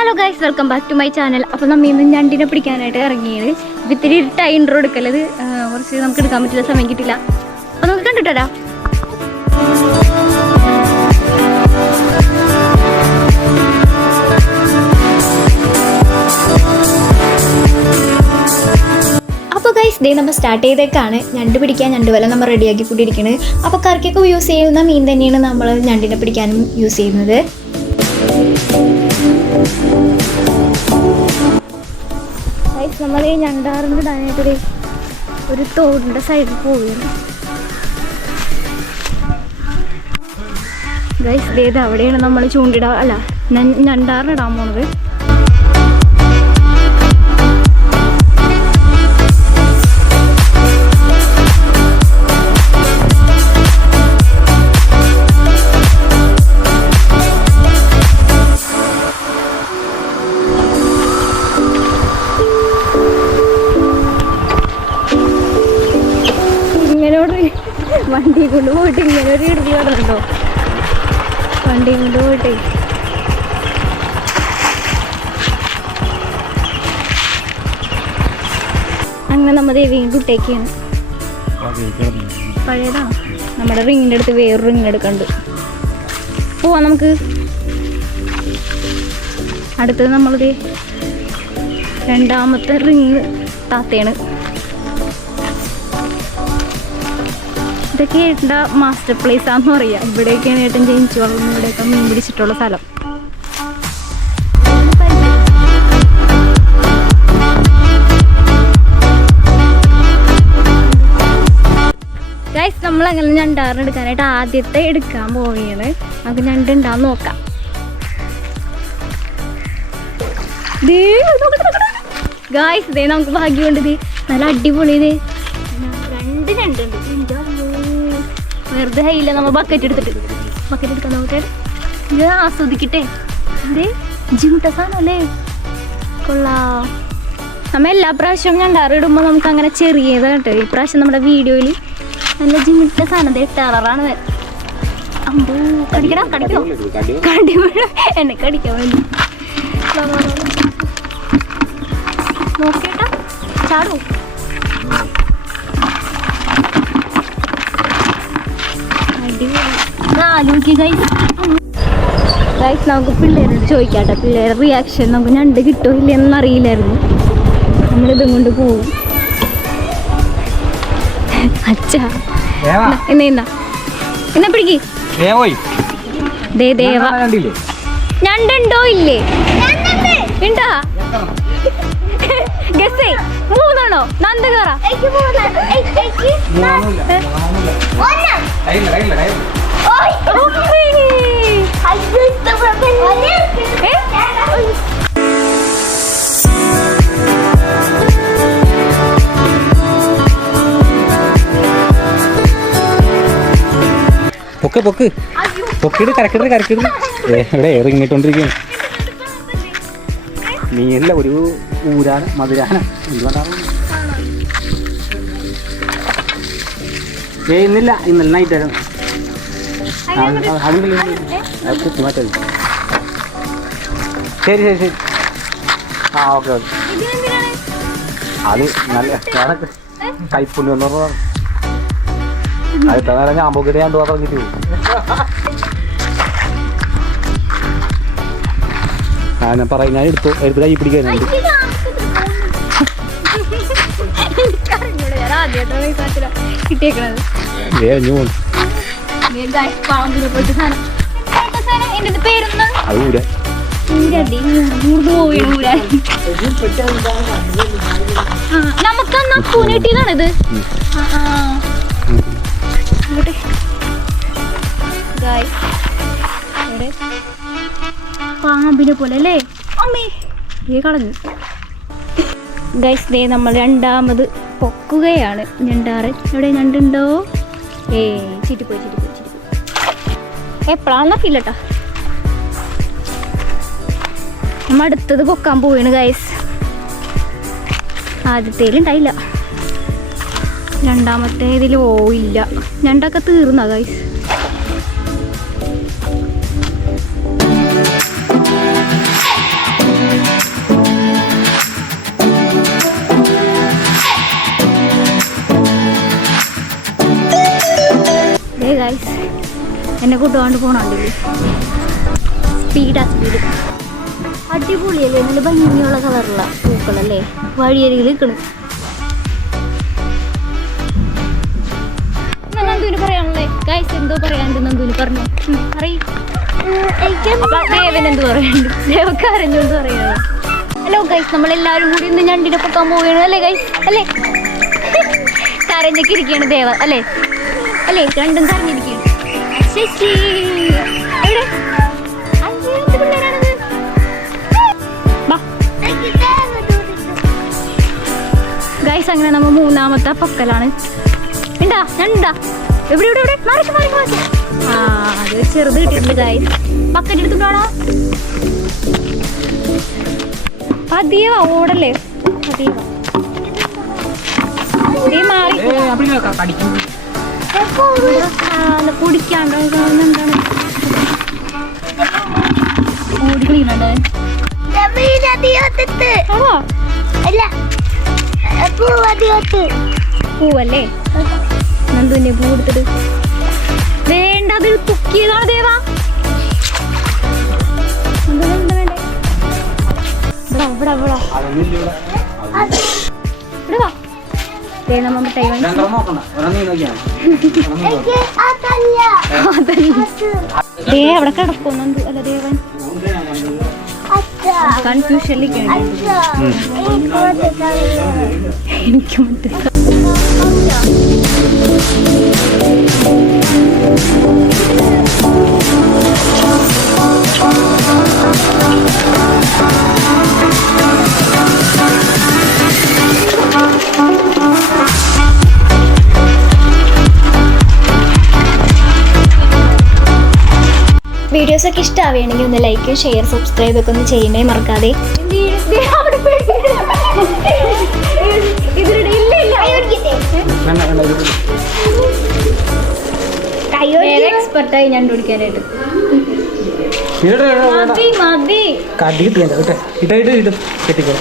Hello guys welcome back to my channel അപ്പോൾ നമ്മൾ ഇന്ന് ഞണ്ടിനെ പിടിക്കാനായിട്ട് ഇറങ്ങിയത്. ഇപ്പം ഇത്തിരി ഇരുട്ടായി ഇൻട്രോ എടുക്കലത് കുറച്ച് നമുക്ക് എടുക്കാൻ പറ്റില്ല സമയം കിട്ടില്ല. അപ്പോൾ നമുക്ക് കണ്ടിട്ടാ അപ്പോൾ നമ്മൾ സ്റ്റാർട്ട് ചെയ്തേക്കാണ്. ഞണ്ട് പിടിക്കാൻ ഞണ്ട് വല നമ്മൾ റെഡിയാക്കി കൂട്ടിയിരിക്കുന്നത് അപ്പോൾ കറിക്കൊക്കെ യൂസ് ചെയ്യുന്ന മീൻ തന്നെയാണ് നമ്മൾ ഞണ്ടിനെ പിടിക്കാനും യൂസ് ചെയ്യുന്നത്. നമ്മൾ ഈ ഞണ്ടാറിന്റെ ഇടാനായിട്ടൊരു ഒരു തോടിന്റെ സൈഡിൽ പോവുകയാണ്. ഗൈസ് ഇതേത് അവിടെയാണ് നമ്മൾ ചൂണ്ടിടാ അല്ല ഞണ്ടാറിനിടാൻ പോണത്. കൊണ്ട് പോയിട്ട് ഇങ്ങനെ ഒരു ഇടുക്കി കടന്നുണ്ടോ വണ്ടി കൊണ്ട് പോയിട്ട്. അങ്ങനെ നമ്മൾ വീണ്ടും ഇട്ടേക്കാണ് പഴയതാണ് നമ്മുടെ റിങ്ങിന്റെ അടുത്ത് വേറൊരു റിങ് എടുക്കണ്ട്. പോവാം നമുക്ക്. അടുത്തത് നമ്മളിത് രണ്ടാമത്തെ റിങ് താത്തയാണ് ഇതൊക്കെ ഏട്ടന്റെ മാസ്റ്റർ പ്ലേസ് ആണെന്ന് പറയാം. ഇവിടെയൊക്കെയാണ് ഏട്ടൻ ജനിച്ചു വളർന്നു ഇവിടെയൊക്കെ മീൻ പിടിച്ചിട്ടുള്ള സ്ഥലം. ഗൈസ് നമ്മൾ അങ്ങനെ ഞണ്ടാറിന് എടുക്കാനായിട്ട് ആദ്യത്തെ എടുക്കാൻ പോവുകയാണ്. നമുക്ക് ഞണ്ട് നോക്കാം. ഗായ്സ് ഇതേ നമുക്ക് ഭാഗ്യമുണ്ട്. ദേ നല്ല അടിപൊളി ഇത് രണ്ട് ഞണ്ടുണ്ട്. വെറുതെ ഹൈയില്ല നമ്മൾ ബക്കറ്റ് എടുത്തിട്ട്. ബക്കറ്റ് എടുക്കാൻ നോക്കട്ടെ. ഇത് ആസ്വദിക്കട്ടെ. എന്തേ ജിമുട്ട സാധനമല്ലേ കൊള്ളാം. നമ്മ എല്ലാ പ്രാവശ്യവും ഞണ്ടാറ് ഇടുമ്പോൾ നമുക്ക് അങ്ങനെ ചെറിയത് കേട്ടോ. ഈ പ്രാവശ്യം നമ്മുടെ വീഡിയോയിൽ നല്ല ജിമിട്ട സാധനം വര- അമ്പോ കടിക്കടാ കടിക്കോ? കടി എന്നെ കടിക്കാൻ വേണ്ടി. നോക്കിയേട്ടാ. ചാടൂ. ഗൈസ് നമുക്ക് പിള്ളേരോട് ചോദിക്കാട്ടെ പിള്ളേരെ റിയാക്ഷൻ നമുക്ക് ഞണ്ട് കിട്ടോ ഇല്ലെന്ന് അറിയില്ലായിരുന്നു. നമ്മളിതും കൊണ്ട് പോവും. അച്ഛാ. എന്നാ എന്നാ എന്നാ. പിടിക്ക്. ദേ ദേവ. കണ്ടില്ലേ? ഞണ്ടുണ്ടോ ഇല്ലേ? ഉണ്ടാ ഗസേ മൂന്നാണോ നന്ദ കയറ പൊക്ക് പൊക്ക്. പൊക്കിട് കരക്കിട് കരക്കിട്. ഇവിടെ ഇറങ്ങിട്ടോണ്ടിരിക്കുകയാണ് നീല്ല ഒരു ഊരാന മധുരാന എന്തുകൊണ്ടാണ്? ഏ ഇന്നില്ല. ഇന്നലെ നൈറ്റ് ആയിരുന്നു. അതിന്റെ മാറ്റം ശരി ശരി ശരി. ആ ഓക്കെ ഓക്കെ. അത് നല്ല കണക്ക്. കൈപ്പുണ്യം എന്ന് പറഞ്ഞു അടുത്ത നേരം ഞാൻ പോക്കിട്ട് ഞാൻ പറഞ്ഞിട്ട് പോകും ആ ഞാൻ പറയും ഞാൻ എടുത്തു എടുത്ത് കൈ പിടിക്കാനുണ്ട് കിട്ടിയേക്കണത്. ഏ പോകും പാമ്പിനെ നമുക്കന്ന് ഇവിടെ പാമ്പിനെ പോലെ അല്ലേ? അമ്മേ. കളഞ്ഞു. ഗൈസ് ദേ നമ്മൾ രണ്ടാമത് പൊക്കുകയാണ്. ഞണ്ടാറ്. എവിടെ? ഞണ്ടുണ്ടോ? ഏ ചിറ്റിപ്പോയി ചിറ്റിപ്പോയി. ചിറ്റിപ്പോയി എപ്പോഴാണെന്നൊക്കെ കേട്ടോ നമ്മ അടുത്തത് പൊക്കാൻ പോവാണ് ഗൈസ് രണ്ടാമത്തേതിൽ ഓ ഇല്ല. രണ്ടൊക്കെ തീർന്നാ ഗൈസ് കൂട്ടുകൊണ്ട് പോണോണ്ടില്ലേ സ്പീഡാ സ്പീഡ് അടിപൊളിയല്ലേ? നല്ല ഭംഗിയുള്ള കളറുള്ള പൂക്കളല്ലേ? വഴിയരികിൽ നിൽക്കണ്. നന്ദുവിന് പറയാനുള്ളേ ഗൈസ് എന്തോ പറയാണ്ട് നന്ദുവിന് പറഞ്ഞു. അപ്പൊ ദേവൻ എന്ത് പറയാനുണ്ട് ദേവക്കാരൻ എന്ത് ഹലോ ഗൈസ് നമ്മളെല്ലാവരും കൂടി ഇന്ന് ഞണ്ടിനെ പൊക്കാൻ പോവുകയാണ് അല്ലേ ഗൈസ് അല്ലേ? കരഞ്ഞൊക്കെ ഇരിക്കുകയാണ് ദേവ അല്ലേ? അല്ലേ? രണ്ടും കരഞ്ഞിരിക്കുകയാണ്. ശശി എവിടെ? ഗൈസ് അങ്ങനെ നമ്മ മൂന്നാമത്തെ പക്കലാണ്. ഉണ്ടാ ഞണ്ടാ എവിടെ എവിടെ എവിടെ? മാറിക്ക് മാറിക്ക് മാറിക്ക് ആ അത് ചെറുത് കിട്ടിയിട്ടുണ്ട് ഗൈസ് പക്കറ്റ് എടുത്തിട്ടാണോ പതിയെ വാ ഓടല്ലേ പതിയെ വാ ദേ മാറി ആ, കുടിക്കാണ്ടോ. എന്താണ് ഓടി കളിക്കുന്നുണ്ട് ആണോ? പൂവല്ലേ? നന്ദുവിന്റെ പൂ എടുത്തിട്ട് വേണ്ട അത് തുക്കിയതാണ് ദേവാ. ഇവിടെ ഇവിടെ ഇവിടെ. ദേ അവിടെ കിടക്കുന്നുണ്ട് അല്ല ദേവൻ. കൺഫ്യൂഷനിലേക്കാണ് എനിക്ക് മറ്റേ വീഡിയോസ് ഒക്കെ ഇഷ്ടമാവുകയാണെങ്കിൽ ഒന്ന് ലൈക്ക് ഷെയർ സബ്സ്ക്രൈബ് ഒക്കെ ഒന്ന് ചെയ്യണേ മറക്കാതെ. എക്സ്പെർട്ടായി ഞാൻ പിടിക്കാനായിട്ട്. മതി മതി. കടി കിട്ടില്ല കേട്ടെ. ഇട ഇട്ട് ഇട്ട് കെട്ടിക്കോ.